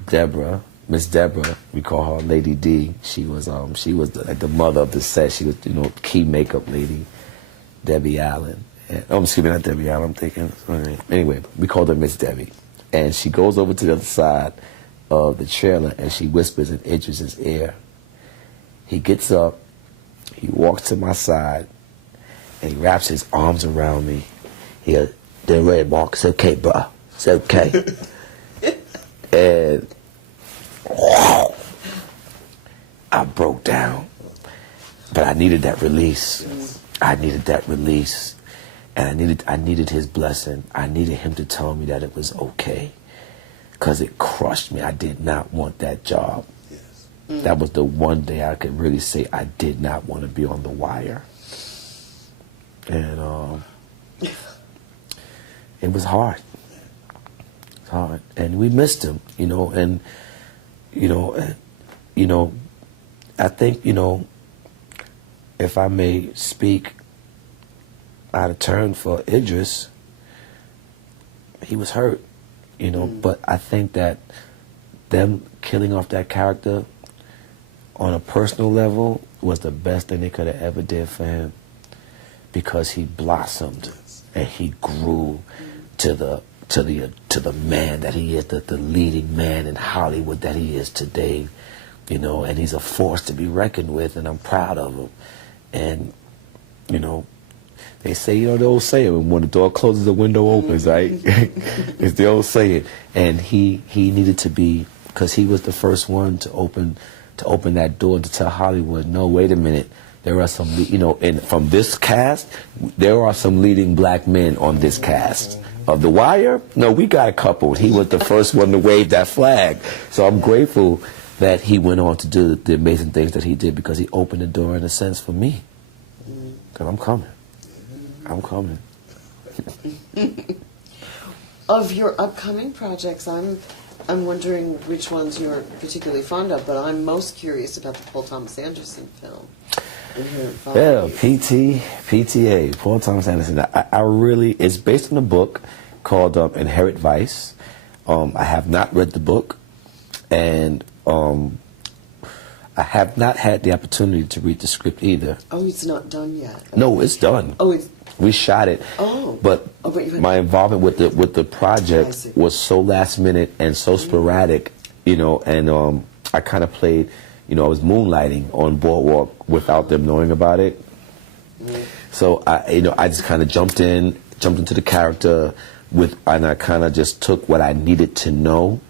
Deborah, Miss Deborah, we call her Lady D, she was the mother of the set. She was, key makeup lady, Debbie Allen. And, excuse me, not Debbie Allen, I'm thinking. Anyway, we called her Miss Debbie. And she goes over to the other side of the trailer, and she whispers in Idris's ear. He gets up, he walks to my side, and he wraps his arms around me. They're ready, Mark. It's okay, bro. It's okay. And I broke down. But I needed that release. I needed that release. And I needed his blessing. I needed him to tell me that it was okay. Because it crushed me. I did not want that job. Yes. That was the one day I could really say I did not want to be on The Wire. And it was hard. It was hard. And we missed him, and, I think, if I may speak out of turn for Idris, he was hurt. But I think that them killing off that character on a personal level was the best thing they could have ever did for him, because he blossomed and he grew to the man that he is, the leading man in Hollywood that he is today, and he's a force to be reckoned with, and I'm proud of him. And they say, the old saying, when the door closes, the window opens, right? It's the old saying. And he needed to be, because he was the first one to open that door to tell Hollywood, no, wait a minute, there are some, and from this cast, there are some leading black men on this cast. Of The Wire? No, we got coupled. He was the first one to wave that flag. So I'm grateful that he went on to do the amazing things that he did, because he opened the door, in a sense, for me. Because I'm coming. I'm coming. Of your upcoming projects, I'm wondering which ones you're particularly fond of, but I'm most curious about the Paul Thomas Anderson film. Yeah, PTA, Paul Thomas Anderson. I really, it's based on a book called Inherent Vice. I have not read the book, and I have not had the opportunity to read the script either. Oh, it's not done yet. Okay. No, it's done. Oh, it's... We shot it. Oh. But my involvement with the project was so last minute and so sporadic, and I kind of played, I was moonlighting on Boardwalk without them knowing about it. So I just kind of jumped into the character and I kind of just took what I needed to know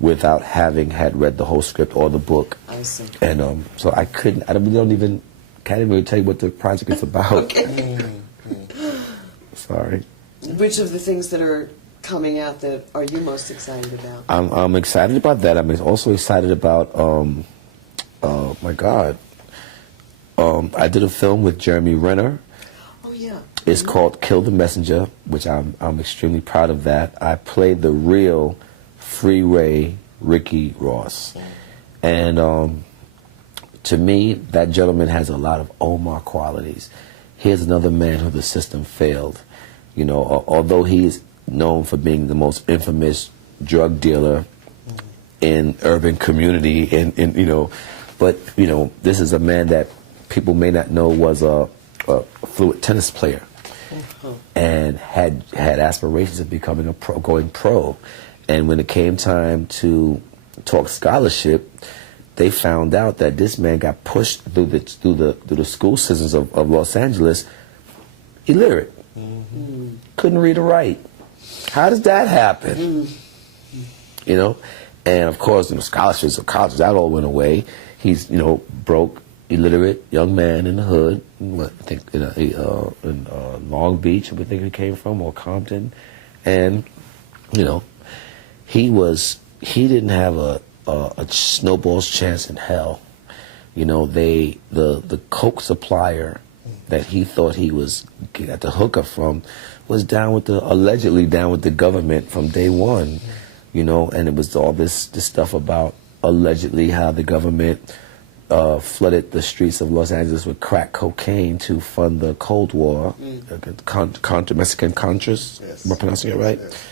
without having had read the whole script or the book. I see. And so can't even really tell you what the project is about. Okay. Sorry. Which of the things that are coming out that are you most excited about? I'm excited about that. I'm also excited about, my God, I did a film with Jeremy Renner. Oh, yeah. It's called Kill the Messenger, which I'm extremely proud of that. I played the real Freeway Ricky Ross. And to me, that gentleman has a lot of Omar qualities. Here's another man who the system failed. Although he is known for being the most infamous drug dealer in urban community, but this is a man that people may not know was a fluid tennis player, and had aspirations of becoming going pro. And when it came time to talk scholarship, they found out that this man got pushed through the school systems of Los Angeles illiterate. Couldn't read or write. How does that happen? And of course, scholarships of colleges, that all went away. He's broke, illiterate young man in the hood. I think in Long Beach, I think he came from, or Compton, and he didn't have a snowball's chance in hell. The coke supplier that he thought he was at the hookup from was allegedly down with the government from day one, and it was all this stuff about allegedly how the government flooded the streets of Los Angeles with crack cocaine to fund the Cold War, Mexican Contras. Yes. Am I pronouncing it right? Yes.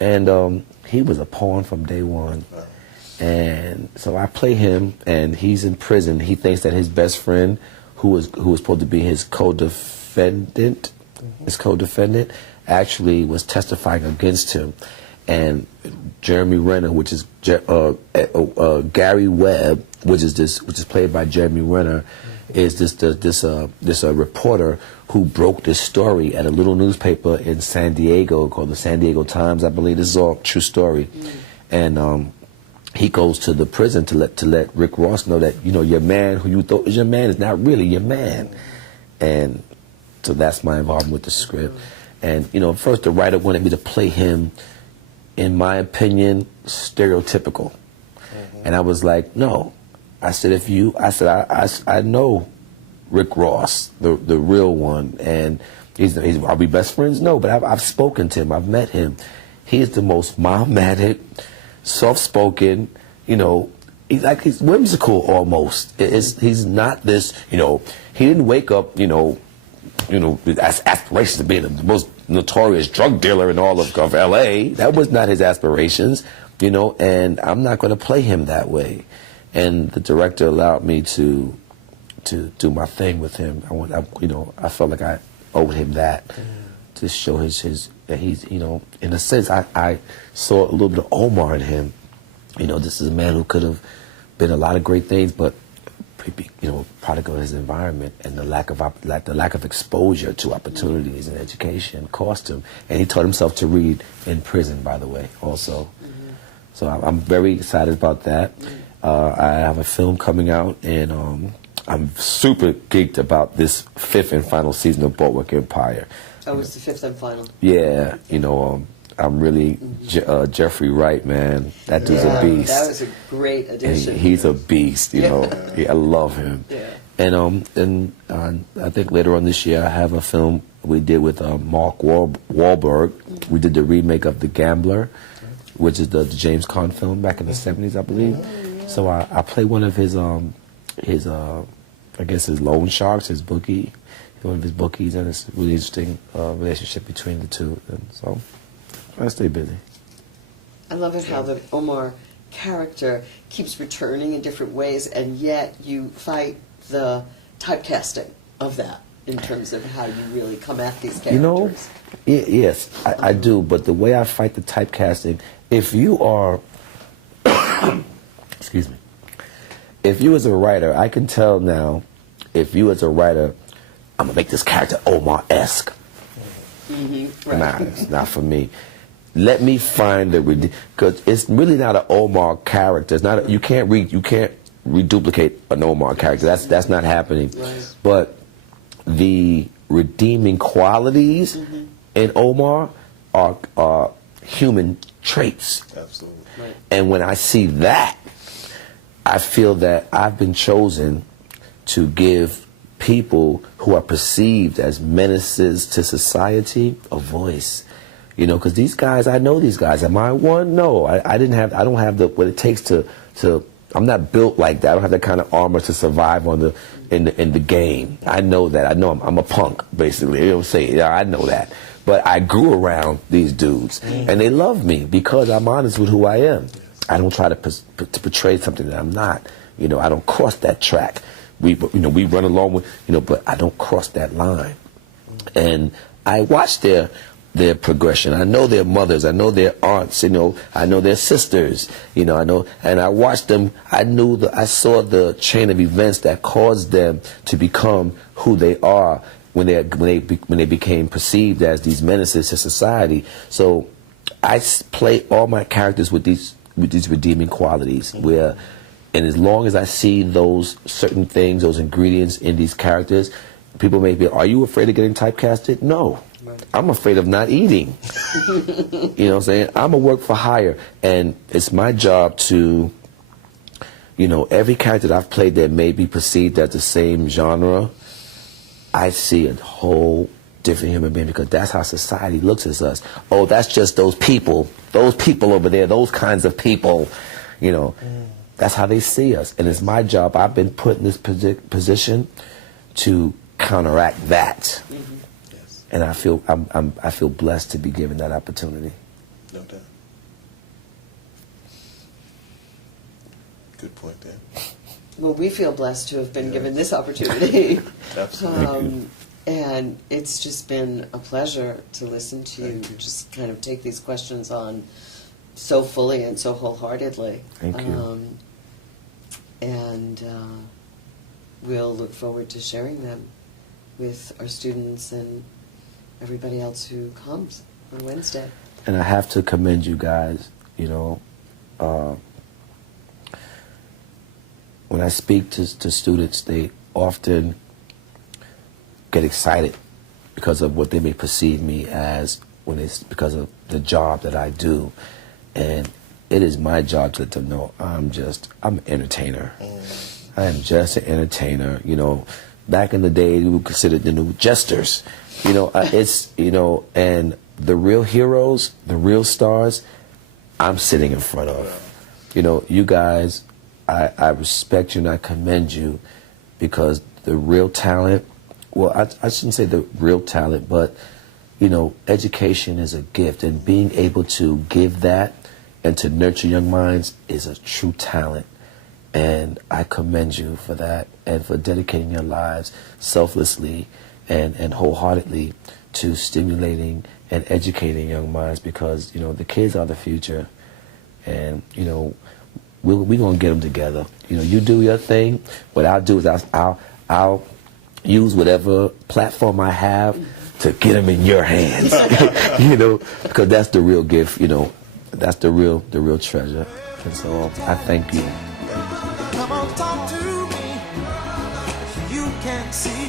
And he was a pawn from day one. And so I play him, and he's in prison. He thinks that his best friend, who was supposed to be his co-defendant, actually was testifying against him. And Jeremy Renner, which is Gary Webb, which is played by Jeremy Renner, is this reporter who broke this story at a little newspaper in San Diego called the San Diego Times, I believe. This is all true story. And he goes to the prison to let Rick Ross know that your man who you thought was your man is not really your man. And so that's my involvement with the script. And first the writer wanted me to play him, in my opinion, stereotypical. And I was like, no. I said, I know Rick Ross, the real one, and are we best friends? No, but I've spoken to him. I've met him. He is the most mild-mannered, soft-spoken, he's whimsical almost. He's not this, he didn't wake up, with aspirations to be the most notorious drug dealer in all of L.A. That was not his aspirations, and I'm not going to play him that way. And the director allowed me to do my thing with him. I felt like I owed him that, to show that he's, in a sense, I saw a little bit of Omar in him. This is a man who could have been a lot of great things, but product of his environment and the lack of exposure to opportunities and education cost him. And he taught himself to read in prison, by the way, also. So I'm very excited about that. I have a film coming out, and I'm super geeked about this 5th and final season of Boardwalk Empire. Oh, it's the fifth and final. Yeah, I'm really Jeffrey Wright, man. That dude's a beast. That was a great addition. And he's a beast, I love him. Yeah. And I think later on this year I have a film we did with Mark Wahlberg. We did the remake of The Gambler, which is the James Caan film back in the 70s, I believe. So I play one of his I guess his loan sharks, his bookie, one of his bookies, and it's a really interesting relationship between the two. And so I stay busy. I love it how the Omar character keeps returning in different ways, and yet you fight the typecasting of that in terms of how you really come at these characters. Yes, I do. But the way I fight the typecasting, if you are, excuse me, if you as a writer, I can tell now, if you as a writer, I'm gonna make this character Omar-esque. Right. Nah, it's not for me. Let me find the because it's really not an Omar character. It's not. You can't reduplicate an Omar character. That's not happening. Right. But the redeeming qualities in Omar are human traits. Absolutely. Right. And when I see that, I feel that I've been chosen to give people who are perceived as menaces to society a voice. Because these guys, I know these guys. Am I one? No, I don't have what it takes to. I'm not built like that. I don't have that kind of armor to survive in the game. I know that. I know I'm a punk, basically. You know what I'm saying? Yeah, I know that. But I grew around these dudes, and they love me because I'm honest with who I am. I don't try to portray something that I'm not. I don't cross that track. We run along with, but I don't cross that line. And I watch their progression. I know their mothers. I know their aunts. I know their sisters. I know, and I watched them. I saw the chain of events that caused them to become who they are when they became perceived as these menaces to society. So I play all my characters with these redeeming qualities where. And as long as I see those certain things, those ingredients in these characters, people may be, are you afraid of getting typecasted? No. Right. I'm afraid of not eating. You know what I'm saying? I'm a work for hire. And it's my job to, every character that I've played that may be perceived as the same genre, I see a whole different human being because that's how society looks at us. Oh, that's just those people over there, those kinds of people, That's how they see us, and it's my job. I've been put in this position to counteract that, Yes. and I feel blessed to be given that opportunity. No doubt. Good point, Dan. Well, we feel blessed to have been given this opportunity. Absolutely. And it's just been a pleasure to listen to you just kind of take these questions on so fully and so wholeheartedly. Thank you. And we'll look forward to sharing them with our students and everybody else who comes on Wednesday. And I have to commend you guys, when I speak to students, they often get excited because of what they may perceive me as because of the job that I do. And it is my job to let them know I'm an entertainer. I am just an entertainer. Back in the day, we were considered the new jesters. And the real heroes, the real stars, I'm sitting in front of. You guys, I respect you and I commend you because the real talent, well, I shouldn't say the real talent, but, education is a gift, and being able to give that and to nurture young minds is a true talent. And I commend you for that and for dedicating your lives selflessly and wholeheartedly to stimulating and educating young minds because, the kids are the future. And, we're going to get them together. You do your thing. What I'll do is I'll use whatever platform I have to get them in your hands, because that's the real gift, that's the real treasure. And so I thank you. Come on, talk to me. You can see.